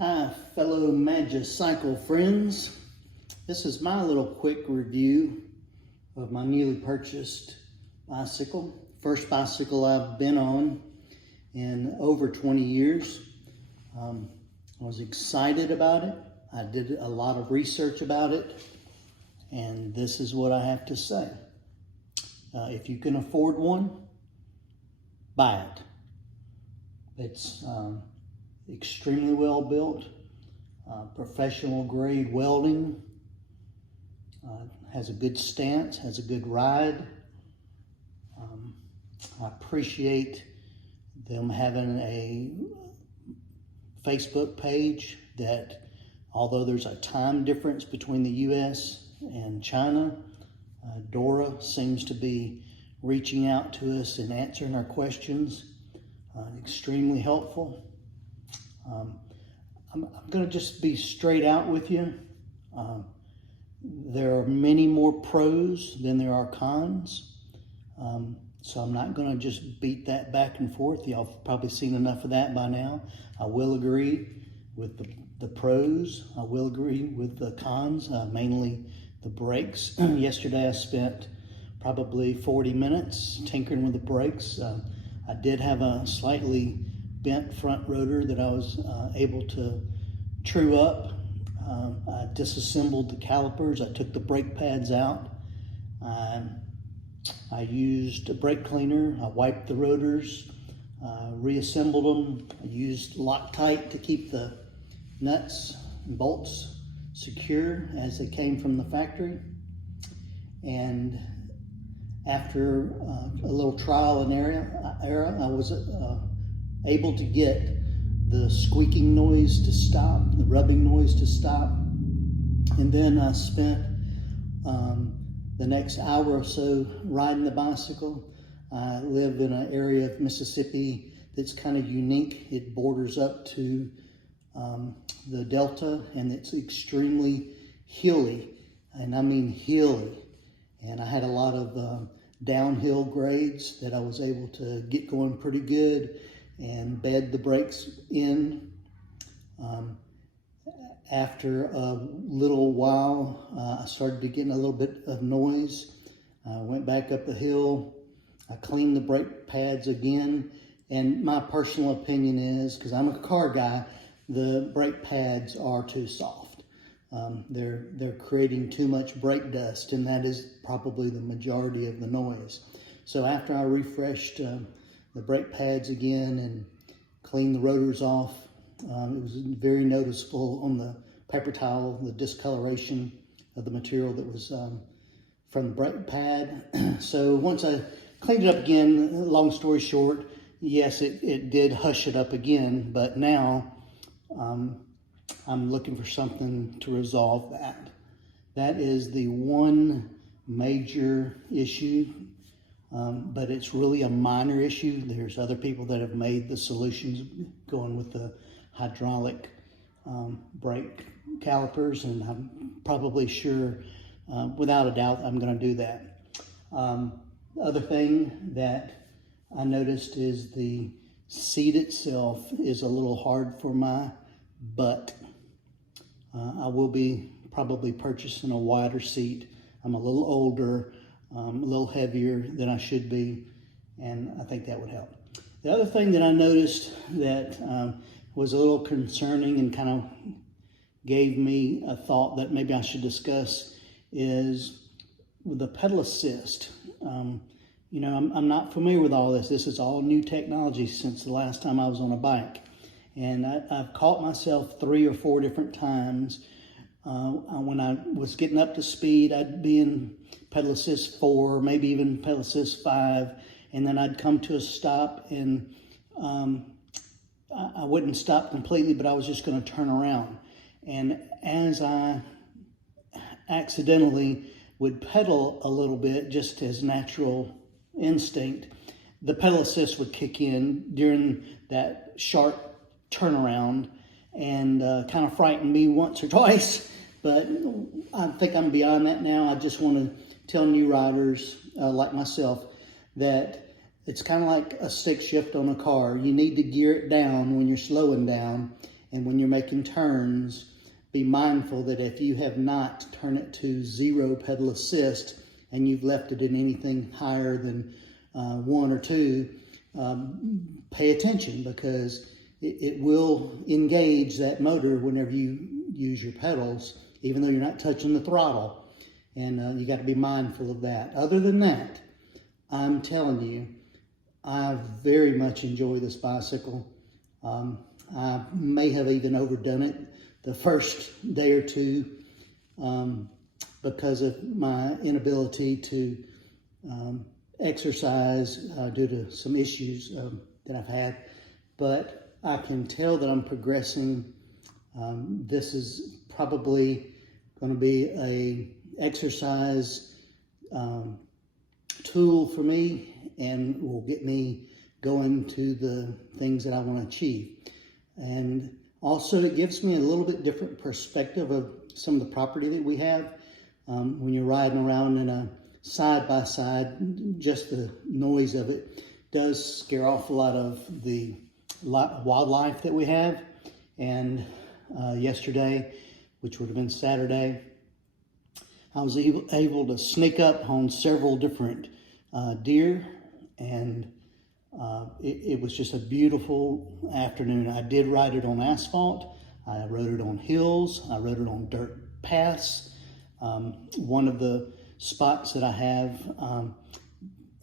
Hi, fellow Magicycle friends. This is my little quick review of my newly purchased bicycle. First bicycle I've been on in over 20 years. I was excited about it. I did a lot of research about it, and this is what I have to say. If you can afford one, buy it. It's extremely well built, professional grade welding, has a good stance, has a good ride. I appreciate them having a Facebook page that, although there's a time difference between the US and China, Dora seems to be reaching out to us and answering our questions. Extremely helpful. I'm going to just be straight out with you. There are many more pros than there are cons. So I'm not going to just beat that back and forth. Y'all have probably seen enough of that by now. I will agree with the pros. I will agree with the cons, mainly the brakes. Yesterday I spent probably 40 minutes tinkering with the brakes. I did have a slightly bent front rotor that I was able to true up. I disassembled the calipers. I took the brake pads out. I used a brake cleaner. I wiped the rotors, reassembled them. I used Loctite to keep the nuts and bolts secure as they came from the factory. And after a little trial and error, I was able to get the squeaking noise to stop, the rubbing noise to stop. And then I spent the next hour or so riding the bicycle. I live in an area of Mississippi that's kind of unique. It borders up to the Delta, and it's extremely hilly, and I mean hilly. And I had a lot of downhill grades that I was able to get going pretty good and bed the brakes in. After a little while, I started to get a little bit of noise. I went back up the hill. I cleaned the brake pads again. And my personal opinion is, because I'm a car guy, the brake pads are too soft. They're creating too much brake dust, and that is probably the majority of the noise. So after I refreshed the brake pads again and cleaned the rotors off, it was very noticeable on the paper towel, the discoloration of the material that was from the brake pad. So once I cleaned it up again, long story short, yes, it did hush it up again, but now I'm looking for something to resolve that. That is the one major issue, but it's really a minor issue. There's other people that have made the solutions going with the hydraulic brake calipers, and I'm probably sure, without a doubt, I'm going to do that. The other thing that I noticed is the seat itself is a little hard for my butt. I will be probably purchasing a wider seat. I'm a little older, a little heavier than I should be, and I think that would help. The other thing that I noticed that was a little concerning and kind of gave me a thought that maybe I should discuss is the pedal assist. You know, I'm not familiar with all this. This is all new technology since the last time I was on a bike. And I've caught myself 3 or 4 different times. When I was getting up to speed, I'd be in pedal assist 4, maybe even pedal assist 5, and then I'd come to a stop, and I wouldn't stop completely, but I was just going to turn around. And as I accidentally would pedal a little bit, just as natural instinct, the pedal assist would kick in during that sharp turnaround and kind of frightened me once or twice. But I think I'm beyond that now. I just want to tell new riders like myself that it's kind of like a stick shift on a car. You need to gear it down when you're slowing down, And when you're making turns, be mindful that if you have not turned it to 0 pedal assist and you've left it in anything higher than 1 or 2, pay attention, because it will engage that motor whenever you use your pedals, even though you're not touching the throttle. And you got to be mindful of that. Other than that, I'm telling you, I very much enjoy this bicycle. I may have even overdone it the first day or two because of my inability to exercise due to some issues that I've had. But I can tell that I'm progressing. This is probably going to be a exercise tool for me, and will get me going to the things that I want to achieve. And also, it gives me a little bit different perspective of some of the property that we have. When you're riding around in a side-by-side, just the noise of it does scare off a lot of the wildlife that we have. And yesterday, which would have been Saturday, I was able to sneak up on several different deer, and it was just a beautiful afternoon. I did ride it on asphalt. I rode it on hills. I rode it on dirt paths. One of the spots that I have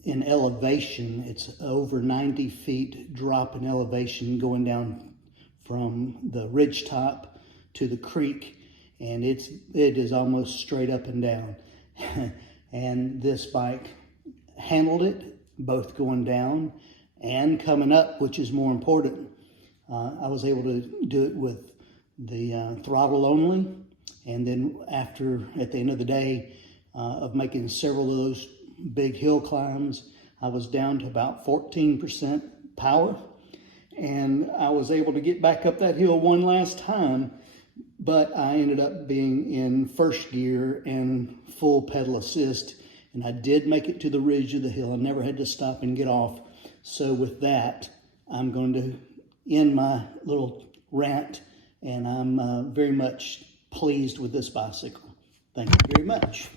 in elevation, it's over 90 feet drop in elevation going down from the ridge top to the creek, and it is almost straight up and down. And this bike handled it, both going down and coming up, which is more important. I was able to do it with the throttle only, and then at the end of the day of making several of those big hill climbs, I was down to about 14% power, and I was able to get back up that hill one last time, but I ended up being in first gear and full pedal assist, and I did make it to the ridge of the hill. I never had to stop and get off. So with that, I'm going to end my little rant, and I'm very much pleased with this bicycle. Thank you very much.